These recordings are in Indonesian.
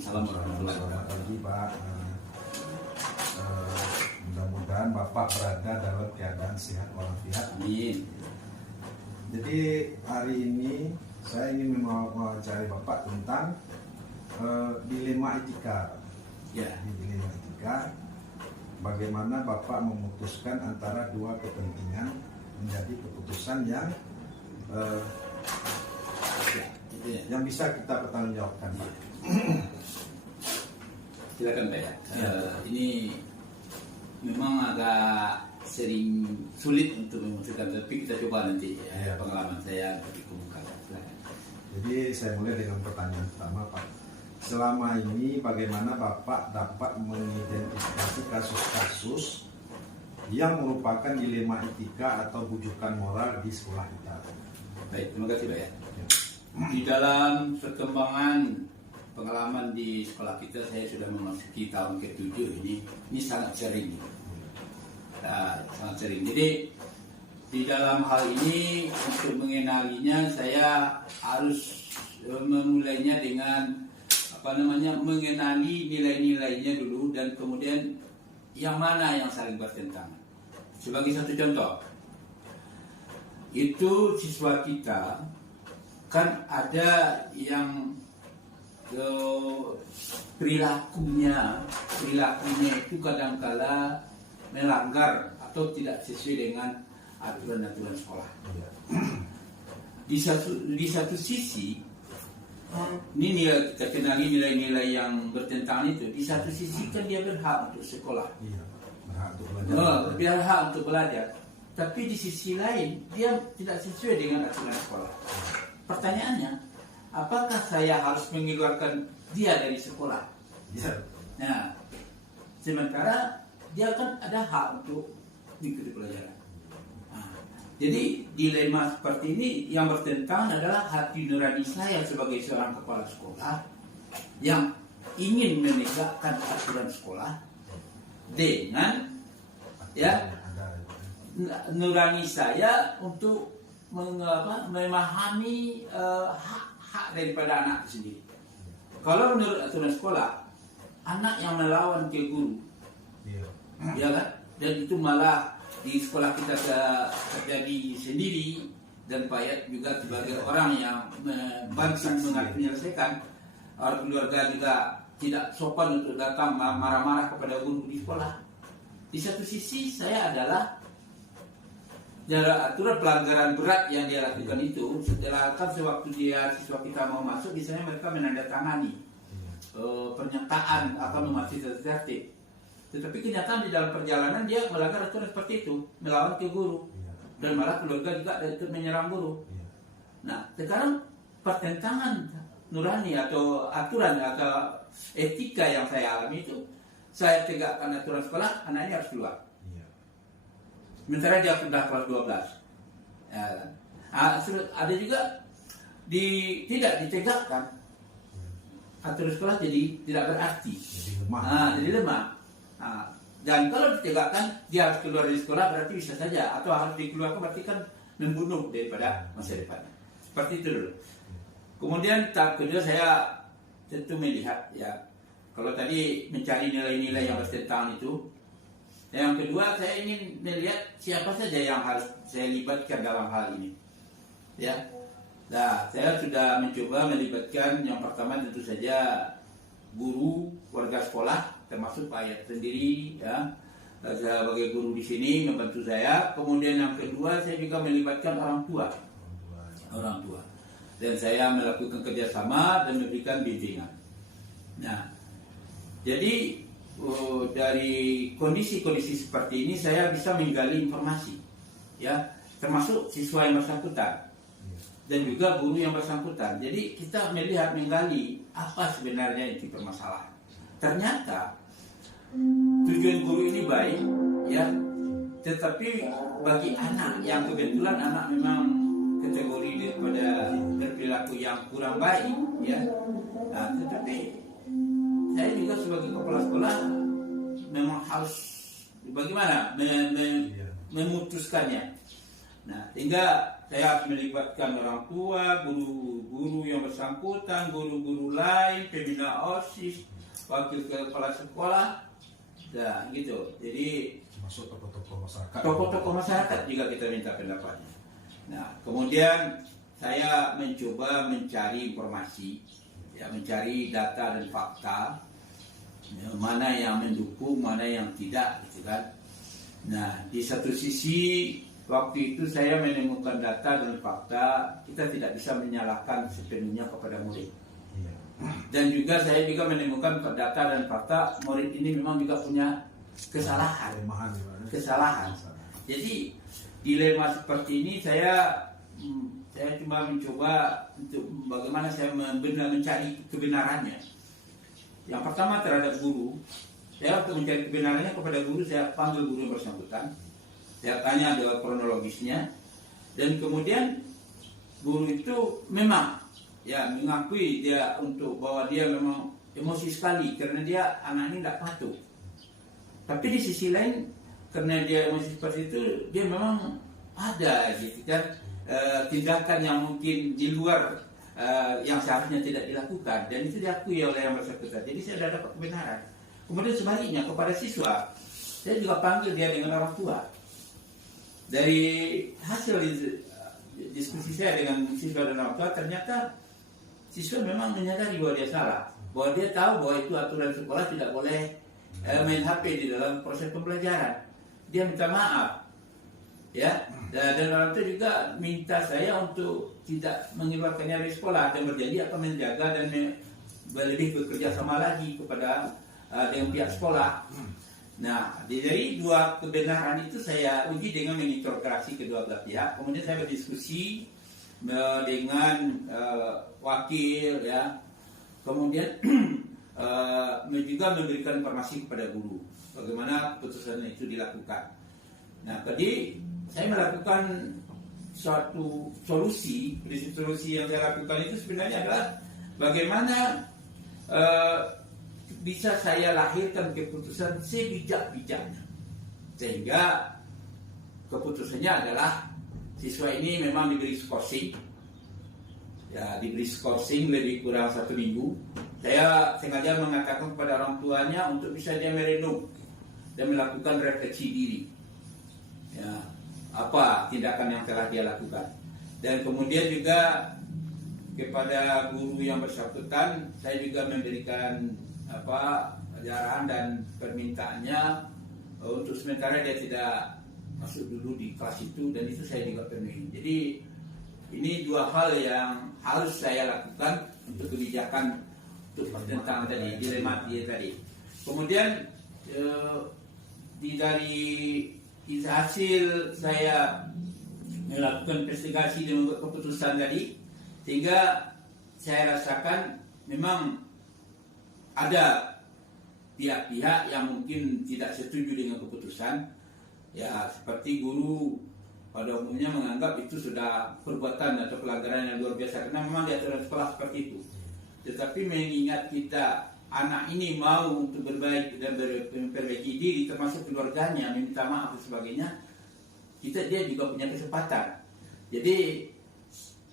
Waalaikumsalam warahmatullahi Selamat wabarakatuh. pagi Pak. Mudah-mudahan Bapak berada dalam keadaan sehat walafiat. Amin. Jadi hari ini saya ingin mewawancari Bapak tentang dilema etika. Ya. Di dilema etika, bagaimana Bapak memutuskan antara dua kepentingan menjadi keputusan yang Itu ya. yang bisa kita pertanggungjawabkan, Pak. Silakan Pak ya. Ini memang agak sering sulit untuk memutuskan, tapi kita coba nanti ya, pengalaman saya untuk dikemukakan. Silakan. Jadi saya mulai dengan pertanyaan pertama, Pak. Selama ini bagaimana Bapak dapat mengidentifikasi kasus-kasus yang merupakan dilema etika atau bujukan moral di sekolah kita? Baik, terima kasih Pak ya. Di dalam perkembangan pengalaman di sekolah kita, saya sudah memasuki tahun ke-7 ini sangat sering. Sangat sering. Jadi di dalam hal ini untuk mengenalinya saya harus memulainya dengan mengenali nilai-nilainya dulu, dan kemudian yang mana yang saling bertentangan. Sebagai satu contoh, itu siswa kita kan ada yang perilakunya itu kadangkala melanggar atau tidak sesuai dengan aturan-aturan sekolah. Di satu sisi, ini kita kenali nilai-nilai yang bertentangan itu. Di satu sisi kan dia berhak untuk sekolah, Berhak untuk belajar. berhak untuk belajar. Tapi di sisi lain dia tidak sesuai dengan aturan sekolah. Pertanyaannya, apakah saya harus mengeluarkan dia dari sekolah? Ya. Nah, sementara dia kan ada hak untuk mengikuti pelajaran. Jadi dilema seperti ini yang bertentangan adalah hati nurani saya sebagai seorang kepala sekolah yang ingin menegakkan aturan sekolah dengan nurani saya untuk memahami hak daripada anak itu sendiri. Kalau menurut aturan sekolah, anak yang melawan ke guru, ya kan? Dan itu malah di sekolah kita terjadi sendiri, dan Pak Yat juga sebagai orang yang bantu menyelesaikan, orang keluarga juga tidak sopan untuk datang marah-marah kepada guru di sekolah. Di satu sisi saya adalah aturan pelanggaran berat yang dia lakukan itu, setelah kan sewaktu siswa kita mau masuk, biasanya mereka menandatangani pernyataan akan mematuhi tertib. Tetapi kenyataan di dalam perjalanan dia melanggar aturan seperti itu, melawan ke guru, dan malah keluarga juga ikut menyerang guru. Nah, sekarang pertentangan nurani atau aturan atau etika yang saya alami itu, saya tegakkan aturan sekolah, anaknya harus keluar. Sementara dia sudah kelas 12. Ada juga tidak ditegakkan, aturan sekolah jadi tidak berarti, jadi lemah. Dan kalau ditegakkan dia harus keluar dari sekolah, berarti bisa saja, atau harus dikeluarkan berarti kan membunuh daripada masa depannya. Seperti itu dulu. Kemudian tahap kedua saya tentu melihat kalau tadi mencari nilai-nilai yang bertentangan itu, yang kedua saya ingin melihat siapa saja yang harus saya libatkan dalam hal ini. Nah, saya sudah mencoba melibatkan yang pertama tentu saja guru, warga sekolah, termasuk Pak Ayat sendiri, saya sebagai guru di sini membantu saya. Kemudian yang kedua saya juga melibatkan orang tua, dan saya melakukan kerjasama dan memberikan bimbingan. Nah, jadi dari kondisi-kondisi seperti ini saya bisa menggali informasi, termasuk siswa yang bersangkutan dan juga guru yang bersangkutan. Jadi kita menggali apa sebenarnya inti permasalahan. Ternyata tujuan guru ini baik, tetapi bagi anak yang kebetulan anak memang kategori daripada berperilaku yang kurang baik, nah, tetapi saya juga sebagai kepala sekolah memang harus bagaimana memutuskannya. Nah, sehingga saya harus melibatkan orang tua, guru-guru yang bersangkutan, guru-guru lain, pembina OSIS, wakil kepala sekolah, nah gitu. Jadi masuk tokoh-tokoh masyarakat. Tokoh-tokoh masyarakat juga kita minta pendapatnya. Nah, kemudian saya mencoba mencari informasi, ya, mencari data dan fakta, ya, mana yang mendukung, mana yang tidak, gitu kan. Nah, di satu sisi waktu itu saya menemukan data dan fakta, kita tidak bisa menyalahkan sepenuhnya kepada murid. Iya. Dan juga saya juga menemukan data dan fakta murid ini memang juga punya kesalahan. Kelemahan, ya, Pak. Kesalahan. Jadi dilema seperti ini saya cuma mencoba untuk bagaimana saya mencari kebenarannya. Yang pertama terhadap guru, saya untuk mencari kebenarannya kepada guru, saya panggil guru yang bersangkutan, saya tanya adalah kronologisnya, dan kemudian guru itu memang ya mengakui dia untuk bahwa dia memang emosi sekali karena dia anak ini tidak patuh. Tapi di sisi lain karena dia emosi seperti itu, dia memang ada gitu kan tindakan yang mungkin di luar yang seharusnya tidak dilakukan, dan itu diakui oleh yang bersangkutan. Jadi saya sudah dapat kebenaran. Kemudian sebaliknya kepada siswa, saya juga panggil dia dengan orang tua. Dari hasil diskusi saya dengan siswa dan orang tua, ternyata siswa memang menyadari bahwa dia salah, bahwa dia tahu bahwa itu aturan sekolah tidak boleh main HP di dalam proses pembelajaran. Dia minta maaf, ya, dan orang tua juga minta saya untuk tidak mengeluarkannya dari sekolah dan berjanji akan menjaga dan lebih bekerja sama lagi kepada dengan pihak sekolah. Nah, dari dua kebenaran itu saya uji dengan menginterogasi kedua belah pihak. Kemudian saya berdiskusi dengan wakil, ya. Kemudian juga memberikan informasi kepada guru bagaimana keputusan itu dilakukan. Nah, tadi saya melakukan suatu solusi. Prinsip solusi yang saya lakukan itu sebenarnya adalah bagaimana bisa saya lahirkan keputusan sebijak-bijaknya, sehingga keputusannya adalah siswa ini memang diberi skorsing, ya, diberi skorsing lebih kurang 1 minggu. Saya sengaja mengatakan kepada orang tuanya untuk bisa dia merenung dan melakukan refleksi diri, ya, apa tindakan yang telah dia lakukan. Dan kemudian juga kepada guru yang bersangkutan saya juga memberikan ajaran dan permintaannya untuk sementara dia tidak masuk dulu di kelas itu, dan itu saya juga penuhi. Jadi ini dua hal yang harus saya lakukan untuk kebijakan untuk tentang tadi dilema dia tadi. Kemudian dari hasil saya melakukan investigasi dan membuat keputusan tadi, sehingga saya rasakan memang ada pihak-pihak yang mungkin tidak setuju dengan keputusan, ya, seperti guru pada umumnya menganggap itu sudah perbuatan atau pelanggaran yang luar biasa karena memang di aturan sekolah seperti itu. Tetapi mengingat kita anak ini mau untuk berbaik dan memperbaiki diri, termasuk keluarganya, meminta maaf dan sebagainya, dia juga punya kesempatan. Jadi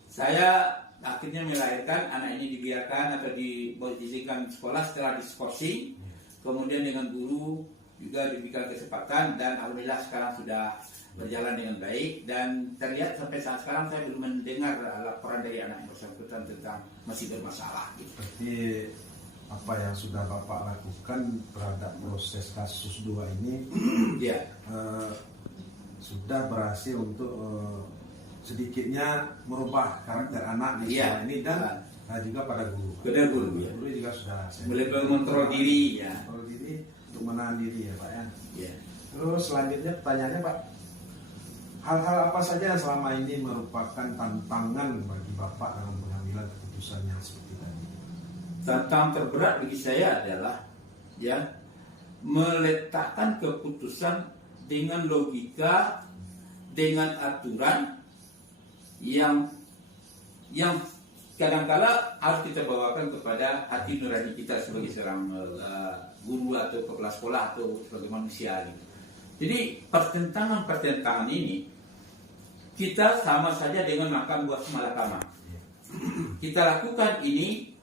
saya akhirnya melahirkan anak ini dibiarkan atau diizinkan sekolah setelah diskorsing, kemudian dengan guru juga diberikan kesempatan, dan alhamdulillah sekarang sudah berjalan dengan baik, dan terlihat sampai saat sekarang saya belum mendengar laporan dari anak yang bersangkutan tentang masih bermasalah. Berarti apa yang sudah Bapak lakukan terhadap proses kasus 2 ini ya, sudah berhasil untuk sedikitnya merubah karakter anak di sekolah ini, dan juga pada guru. Pada guru, ya. Guru juga sudah mulai mengontrol diri, ya. Mengontrol diri untuk menahan diri, ya Pak, ya. Ya. Terus selanjutnya pertanyaannya, Pak, hal-hal apa saja yang selama ini merupakan tantangan bagi Bapak dalam pengambilan keputusan yang seperti tadi? Tantangan terberat bagi saya adalah, ya, meletakkan keputusan dengan logika, dengan aturan yang kadang-kala harus kita bawakan kepada hati nurani kita sebagai seorang guru atau kepala sekolah atau sebagai manusia. Jadi pertentangan ini kita sama saja dengan makan buah malakama. Kita lakukan ini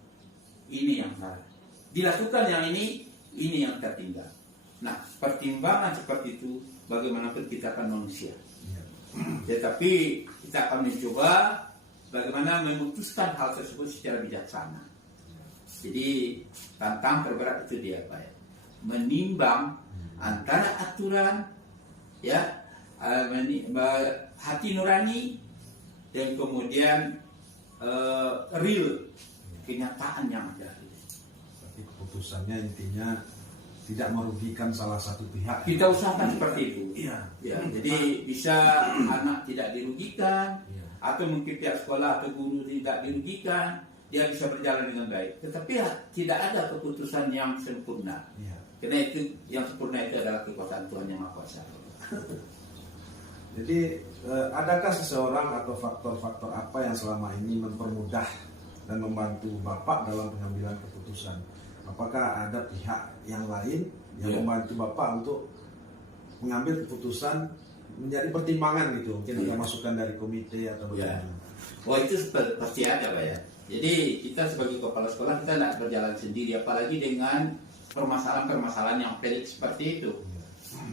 yang salah. Dilakukan yang ini yang tertinggal. Nah, pertimbangan seperti itu bagaimanapun kita akan manusia. Tetapi kita akan mencoba bagaimana memutuskan hal tersebut secara bijaksana. Jadi tantangan terberat itu dia Pak ya. Menimbang antara aturan ya, hati nurani dan kemudian real kenyataan yang ada. Tapi keputusannya intinya tidak merugikan salah satu pihak. Kita usahakan seperti itu. Iya. Ya, jadi bisa anak tidak dirugikan, atau mungkin pihak sekolah atau guru tidak dirugikan, dia bisa berjalan dengan baik. Tetapi ya, tidak ada keputusan yang sempurna. Iya. Karena itu yang sempurna itu adalah kekuasaan Tuhan Yang Maha Kuasa. Jadi adakah seseorang atau faktor-faktor apa yang selama ini mempermudah dan membantu Bapak dalam pengambilan keputusan? Apakah ada pihak yang lain yang membantu Bapak untuk mengambil keputusan menjadi pertimbangan gitu? Mungkin ada masukan dari komite atau bagaimana? Oh itu pasti ada Pak ya. Jadi kita sebagai kepala sekolah kita tidak berjalan sendiri, apalagi dengan permasalahan-permasalahan yang pelik seperti itu.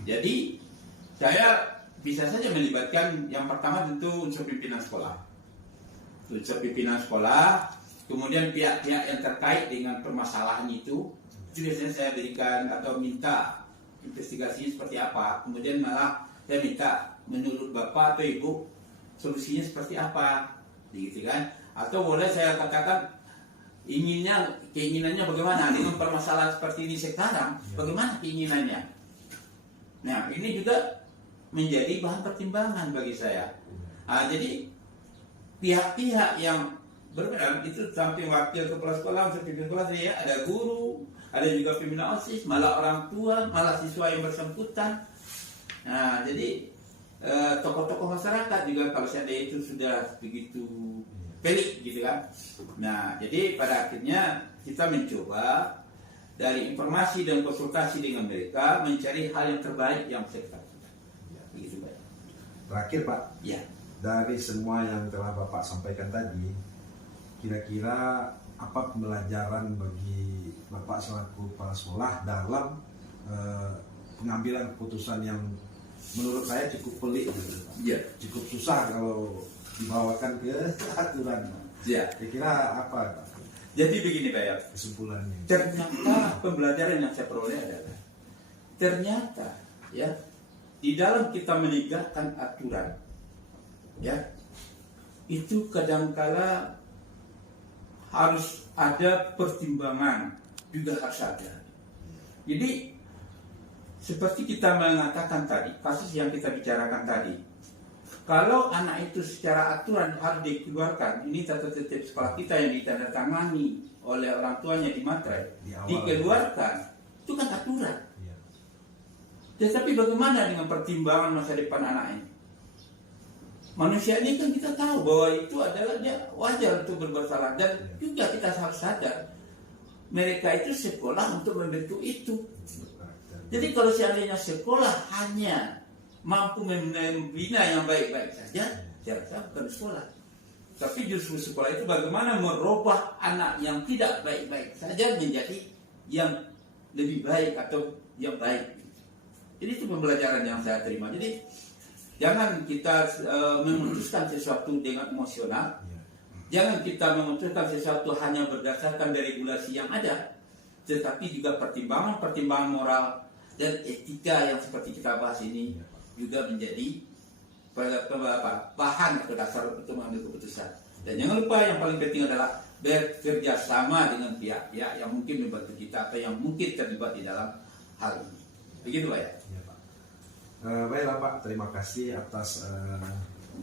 Jadi saya bisa saja melibatkan yang pertama tentu unsur pimpinan sekolah. Unsur pimpinan sekolah, kemudian pihak-pihak yang terkait dengan permasalahan itu biasanya saya berikan atau minta investigasi seperti apa. Kemudian malah saya minta menurut Bapak atau Ibu solusinya seperti apa, begitu kan? Atau boleh saya katakan keinginannya bagaimana dengan permasalahan seperti ini sekarang, bagaimana keinginannya? Nah ini juga menjadi bahan pertimbangan bagi saya. Jadi pihak-pihak yang berbeda itu samping wakil kepala sekolah, unsur pimpinan sekolah, ya, ada guru, ada juga pimpinan OSIS, malah orang tua, malah siswa yang bersangkutan. Nah, jadi tokoh-tokoh masyarakat juga kalau seandainya itu sudah begitu pelik gitu kan. Nah, jadi pada akhirnya kita mencoba dari informasi dan konsultasi dengan mereka mencari hal yang terbaik yang bisa kita lakukan. Begitu Pak. Terakhir Pak, Ya. dari semua yang telah Bapak sampaikan tadi, kira-kira apa pembelajaran bagi Bapak selaku kepala sekolah dalam pengambilan keputusan yang menurut saya cukup pelik gitu, Pak. Ya. Cukup susah kalau dibawakan ke aturan. Ya. Kira-kira apa Pak Jadi begini Pak ya. kesimpulannya? Ternyata pembelajaran yang saya peroleh adalah ternyata ya di dalam kita menegakkan aturan ya itu kadangkala harus ada pertimbangan, juga harus ada. Jadi seperti kita mengatakan tadi, kasus yang kita bicarakan tadi, kalau anak itu secara aturan harus dikeluarkan, ini tata tertib sekolah kita yang ditandatangani oleh orang tuanya di materai, dikeluarkan, itu kan aturan. Tetapi bagaimana dengan pertimbangan masa depan anak ini? Manusia ini kan kita tahu bahwa itu adalah dia wajar untuk berbuat salah, dan juga kita harus sadar mereka itu sekolah untuk membentuk itu. Jadi kalau seandainya sekolah hanya mampu membina yang baik-baik saja, saya rasa bukan sekolah. Tapi justru sekolah itu bagaimana merubah anak yang tidak baik-baik saja menjadi yang lebih baik atau yang baik. Jadi itu pembelajaran yang saya terima. Jadi jangan kita memutuskan sesuatu dengan emosional. Jangan kita memutuskan sesuatu hanya berdasarkan dari regulasi yang ada, tetapi juga pertimbangan moral dan etika yang seperti kita bahas ini juga menjadi bahan atau dasar untuk mengambil keputusan. Dan jangan lupa yang paling penting adalah bekerja sama dengan pihak-pihak yang mungkin membantu kita atau yang mungkin terlibat di dalam hal ini. Begitu Pak ya? Baiklah Pak, terima kasih atas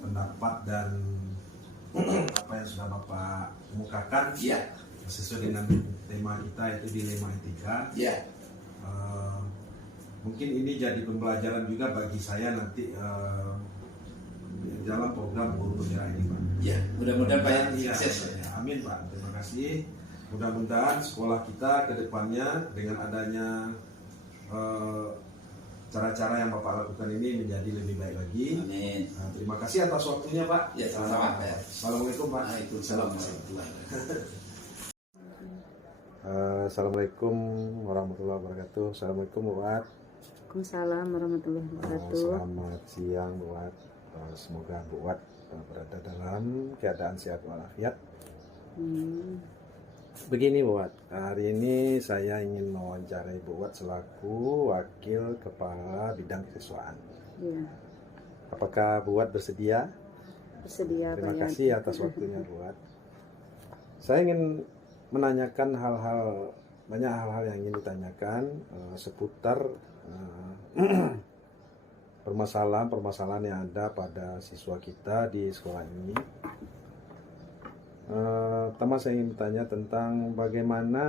pendapat dan apa yang sudah Bapak kemukakan. Ya. Sesuai dengan tema kita yaitu dilema etika. Ya. Mungkin ini jadi pembelajaran juga bagi saya nanti dalam program Guru Bergerak ini Pak. Ya, mudah-mudahan Pak ya, sukses. amin Pak, terima kasih. Mudah-mudahan sekolah kita ke depannya dengan adanya cara-cara yang Bapak lakukan ini menjadi lebih baik lagi. Amin. Nah, terima kasih atas waktunya Pak. Ya, sama-sama, Pak. Assalamualaikum Pak. Waalaikumsalam warahmatullahi wabarakatuh. Assalamualaikum warahmatullahi wabarakatuh. Assalamualaikum Bu Wat. Waalaikumsalam warahmatullahi wabarakatuh. Selamat siang Bu Wat. Semoga Bu Wat berada dalam keadaan sehat walafiat. Begini Bu Wat, hari ini saya ingin mewawancarai Bu Wat selaku Wakil Kepala Bidang Kesiswaan. Ya, Apakah Bu Wat bersedia? bersedia Terima Pak Yat. kasih atas waktunya Bu Wat. Saya ingin menanyakan banyak hal-hal yang ingin ditanyakan seputar permasalahan-permasalahan yang ada pada siswa kita di sekolah ini. Pertama saya ingin bertanya tentang bagaimana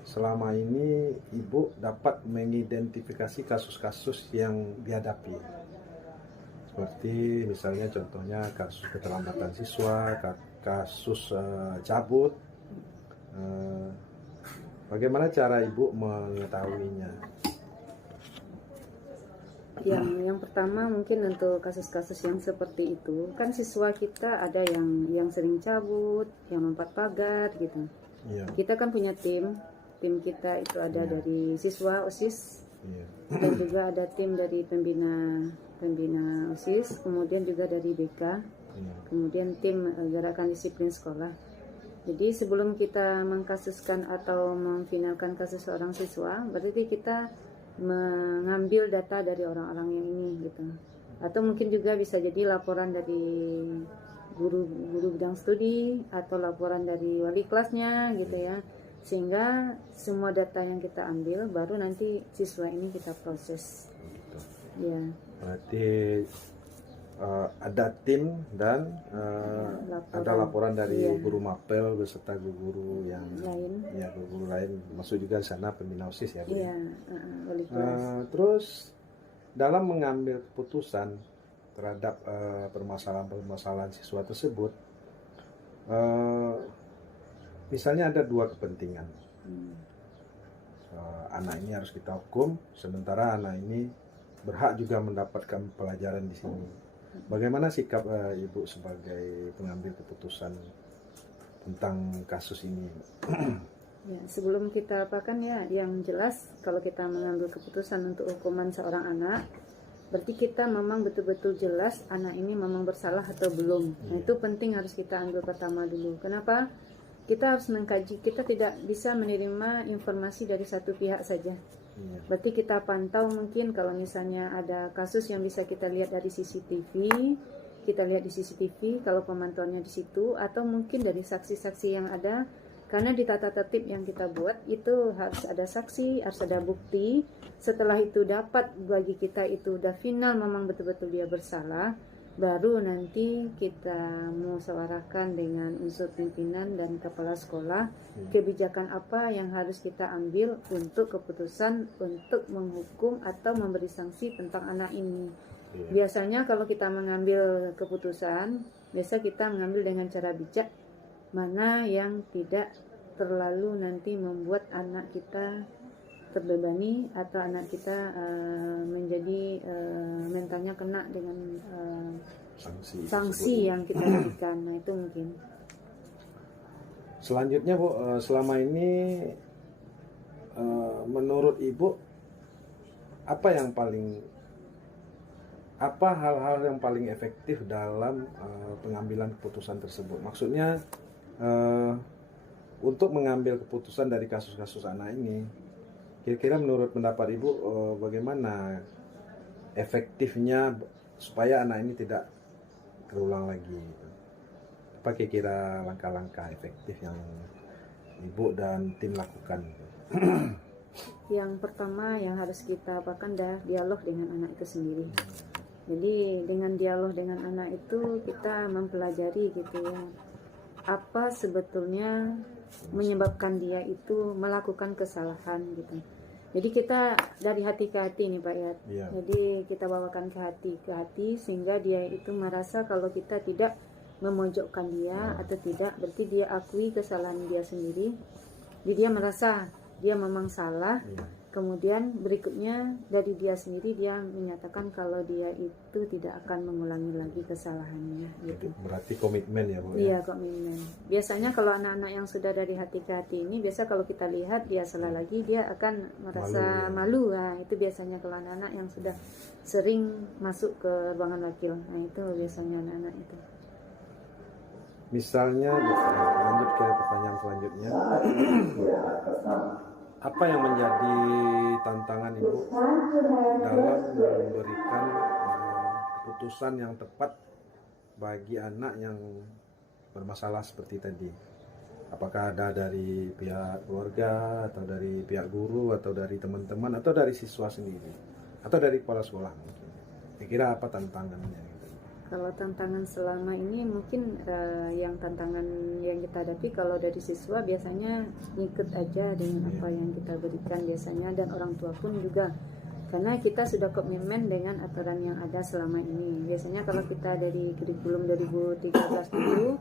selama ini Ibu dapat mengidentifikasi kasus-kasus yang dihadapi. Seperti misalnya contohnya kasus keterlambatan siswa, kasus cabut. Bagaimana cara Ibu mengetahuinya? Yang pertama mungkin untuk kasus-kasus yang seperti itu, kan siswa kita ada yang sering cabut, yang lompat pagar gitu. Iya. Kita kan punya tim kita itu ada dari siswa OSIS, Iya. dan juga ada tim dari pembina OSIS, kemudian juga dari BK, Iya. kemudian tim gerakan disiplin sekolah. Jadi sebelum kita mengkasuskan atau memfinalkan kasus seorang siswa, berarti kita mengambil data dari orang-orang yang ini gitu. Atau mungkin juga bisa jadi laporan dari guru bidang studi atau laporan dari wali kelasnya gitu ya. Sehingga semua data yang kita ambil baru nanti siswa ini kita proses. Ya. Berarti ada tim dan ada laporan dari Iya. guru mapel beserta guru-guru yang Lain. ya guru lain, masuk juga di sana pembina OSIS ya Bu. Iya, wali kelas. Terus dalam mengambil keputusan terhadap permasalahan-permasalahan siswa tersebut, misalnya ada dua kepentingan. Anak ini harus kita hukum, sementara anak ini berhak juga mendapatkan pelajaran di sini. Bagaimana sikap Ibu sebagai pengambil keputusan tentang kasus ini? Ya, sebelum kita apakan ya, yang jelas kalau kita mengambil keputusan untuk hukuman seorang anak, berarti kita memang betul-betul jelas anak ini memang bersalah atau belum. Nah, itu penting harus kita ambil pertama dulu. Kenapa? Kita harus mengkaji, kita tidak bisa menerima informasi dari satu pihak saja. Berarti kita pantau, mungkin kalau misalnya ada kasus yang bisa kita lihat dari CCTV, kita lihat di CCTV kalau pemantauannya di situ, atau mungkin dari saksi-saksi yang ada. Karena di tata tertib yang kita buat itu harus ada saksi, harus ada bukti. Setelah itu dapat bagi kita itu udah final memang betul-betul dia bersalah, baru nanti kita musyawarahkan dengan unsur pimpinan dan kepala sekolah kebijakan apa yang harus kita ambil untuk keputusan untuk menghukum atau memberi sanksi tentang anak ini. Biasanya kalau kita mengambil keputusan, biasa kita mengambil dengan cara bijak, mana yang tidak terlalu nanti membuat anak kita terbebani atau anak kita menjadi mentalnya kena dengan sanksi yang kita berikan. Nah, itu mungkin. Selanjutnya Bu, selama ini menurut Ibu apa hal-hal yang paling efektif dalam pengambilan keputusan tersebut? Maksudnya untuk mengambil keputusan dari kasus-kasus anak ini, kira-kira menurut pendapat Ibu bagaimana efektifnya supaya anak ini tidak terulang lagi? Apa kira-kira langkah-langkah efektif yang Ibu dan tim lakukan? Yang pertama yang harus kita apakan dialog dengan anak itu sendiri. Jadi dengan dialog dengan anak itu kita mempelajari gitu ya, apa sebetulnya menyebabkan dia itu melakukan kesalahan gitu. Jadi kita dari hati ke hati nih Pak Yat. Iya. Jadi kita bawakan ke hati sehingga dia itu merasa kalau kita tidak memojokkan dia atau tidak, berarti dia akui kesalahan dia sendiri. Jadi dia merasa dia memang salah. Kemudian berikutnya dari dia sendiri dia menyatakan kalau dia itu tidak akan mengulangi lagi kesalahannya gitu. Berarti komitmen ya Bu? Iya, komitmen. Biasanya kalau anak-anak yang sudah dari hati ke hati ini, biasa kalau kita lihat dia salah lagi, dia akan merasa malu. Nah, itu biasanya kalau anak-anak yang sudah sering masuk ke ruangan wakil. Nah, itu biasanya anak-anak itu. Misalnya, lanjut ke pertanyaan selanjutnya. Apa yang menjadi tantangan Ibu dalam memberikan keputusan yang tepat bagi anak yang bermasalah seperti tadi? Apakah ada dari pihak keluarga, atau dari pihak guru, atau dari teman-teman, atau dari siswa sendiri, atau dari kepala sekolah mungkin? Kira-kira apa tantangannya? Kalau tantangan selama ini mungkin yang tantangan yang kita hadapi kalau dari siswa biasanya ngikut aja dengan apa yang kita berikan biasanya, dan orang tua pun juga karena kita sudah komitmen dengan aturan yang ada selama ini. Biasanya kalau kita dari kurikulum 2013 dulu,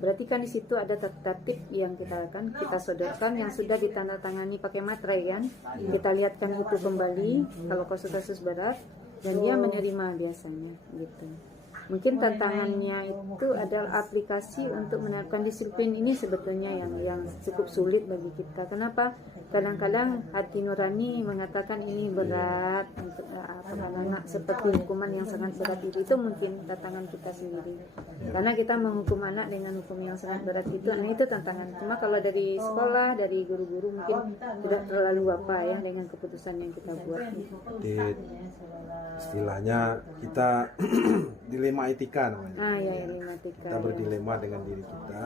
berarti kan di situ ada tertib yang kita sodorkan yang sudah ditandatangani pakai materai kan. Kita lihatkan itu kembali kalau kasus-kasus berat, dan dia menerima biasanya gitu. Mungkin tantangannya itu adalah aplikasi untuk menerapkan disiplin ini sebetulnya yang cukup sulit bagi kita. Kenapa? Kadang-kadang hati nurani mengatakan ini berat untuk anak-anak, seperti hukuman yang sangat berat itu mungkin tantangan kita sendiri. Karena kita menghukum anak dengan hukum yang sangat berat itu, nah itu tantangan. Cuma kalau dari sekolah, dari guru-guru mungkin tidak terlalu apa ya dengan keputusan yang kita buat. Istilahnya kita dilema etika namanya. Ya, dilema etika. Kita berdilema dengan diri kita.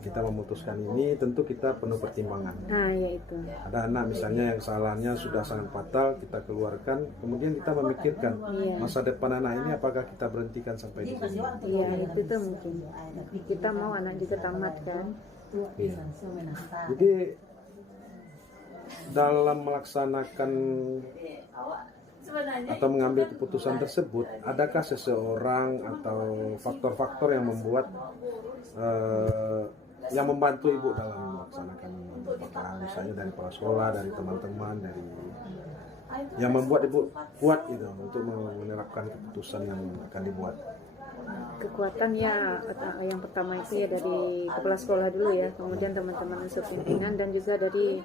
Kita memutuskan ini tentu kita penuh pertimbangan. Ya itu. Ada anak misalnya yang kesalahannya sudah sangat fatal, kita keluarkan, kemudian kita memikirkan masa depan anak ini apakah kita berhentikan sampai di sini. Iya, itu mungkin. Kita mau anak juga tamat kan. Iya. Jadi dalam melaksanakan atau mengambil keputusan tersebut, adakah seseorang atau faktor-faktor yang membuat yang membantu Ibu dalam melaksanakan, apakah misalnya dari kepala sekolah, dari teman-teman, dari yang membuat Ibu kuat gitu untuk menerapkan keputusan yang akan dibuat? Kekuatan ya yang pertama itu ya dari kepala sekolah dulu ya, kemudian teman-teman unsur pimpinan, dan juga dari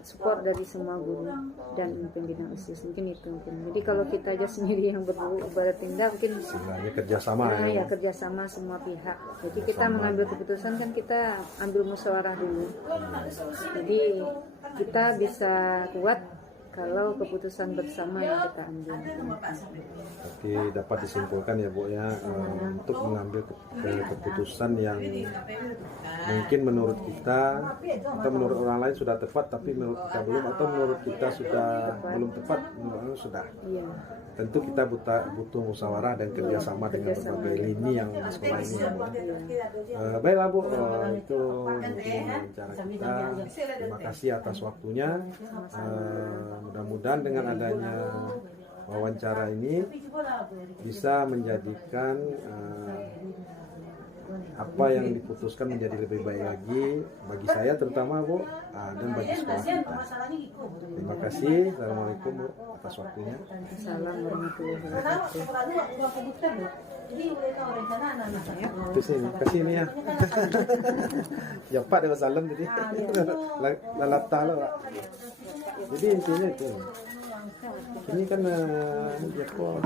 support dari semua guru dan pimpinan OSIS, mungkin itu mungkin. Jadi kalau kita aja sendiri yang bertindak mungkin istilahnya kerjasama ya kerjasama semua pihak. Jadi kita mengambil keputusan kan kita ambil musyawarah dulu. Jadi kita bisa kuat kalau keputusan bersama yang kita ambil. Oke, dapat disimpulkan ya Bu ya, untuk mengambil keputusan yang mungkin menurut kita atau menurut orang lain sudah tepat, tapi menurut kita belum, atau menurut kita sudah belum tepat, menurut orang sudah. Iya. Tentu kita butuh musyawarah dan kerjasama dengan berbagai lini yang di sekolah ini. Baiklah Bu, itu mungkin wawancara kita. Terima kasih atas waktunya. Mudah-mudahan dengan adanya wawancara ini bisa menjadikan apa yang diputuskan menjadi lebih baik lagi bagi saya terutama Bu, dan bagi sekolah kita. Terima kasih. Assalamualaikum Bu atas waktunya. Assalamualaikum warahmatullahi wabarakatuh. Kasih ini ya. Ya Pak dengan salam jadi. Lalata lah Pak. Jadi intinya itu. Ini kan ya kok.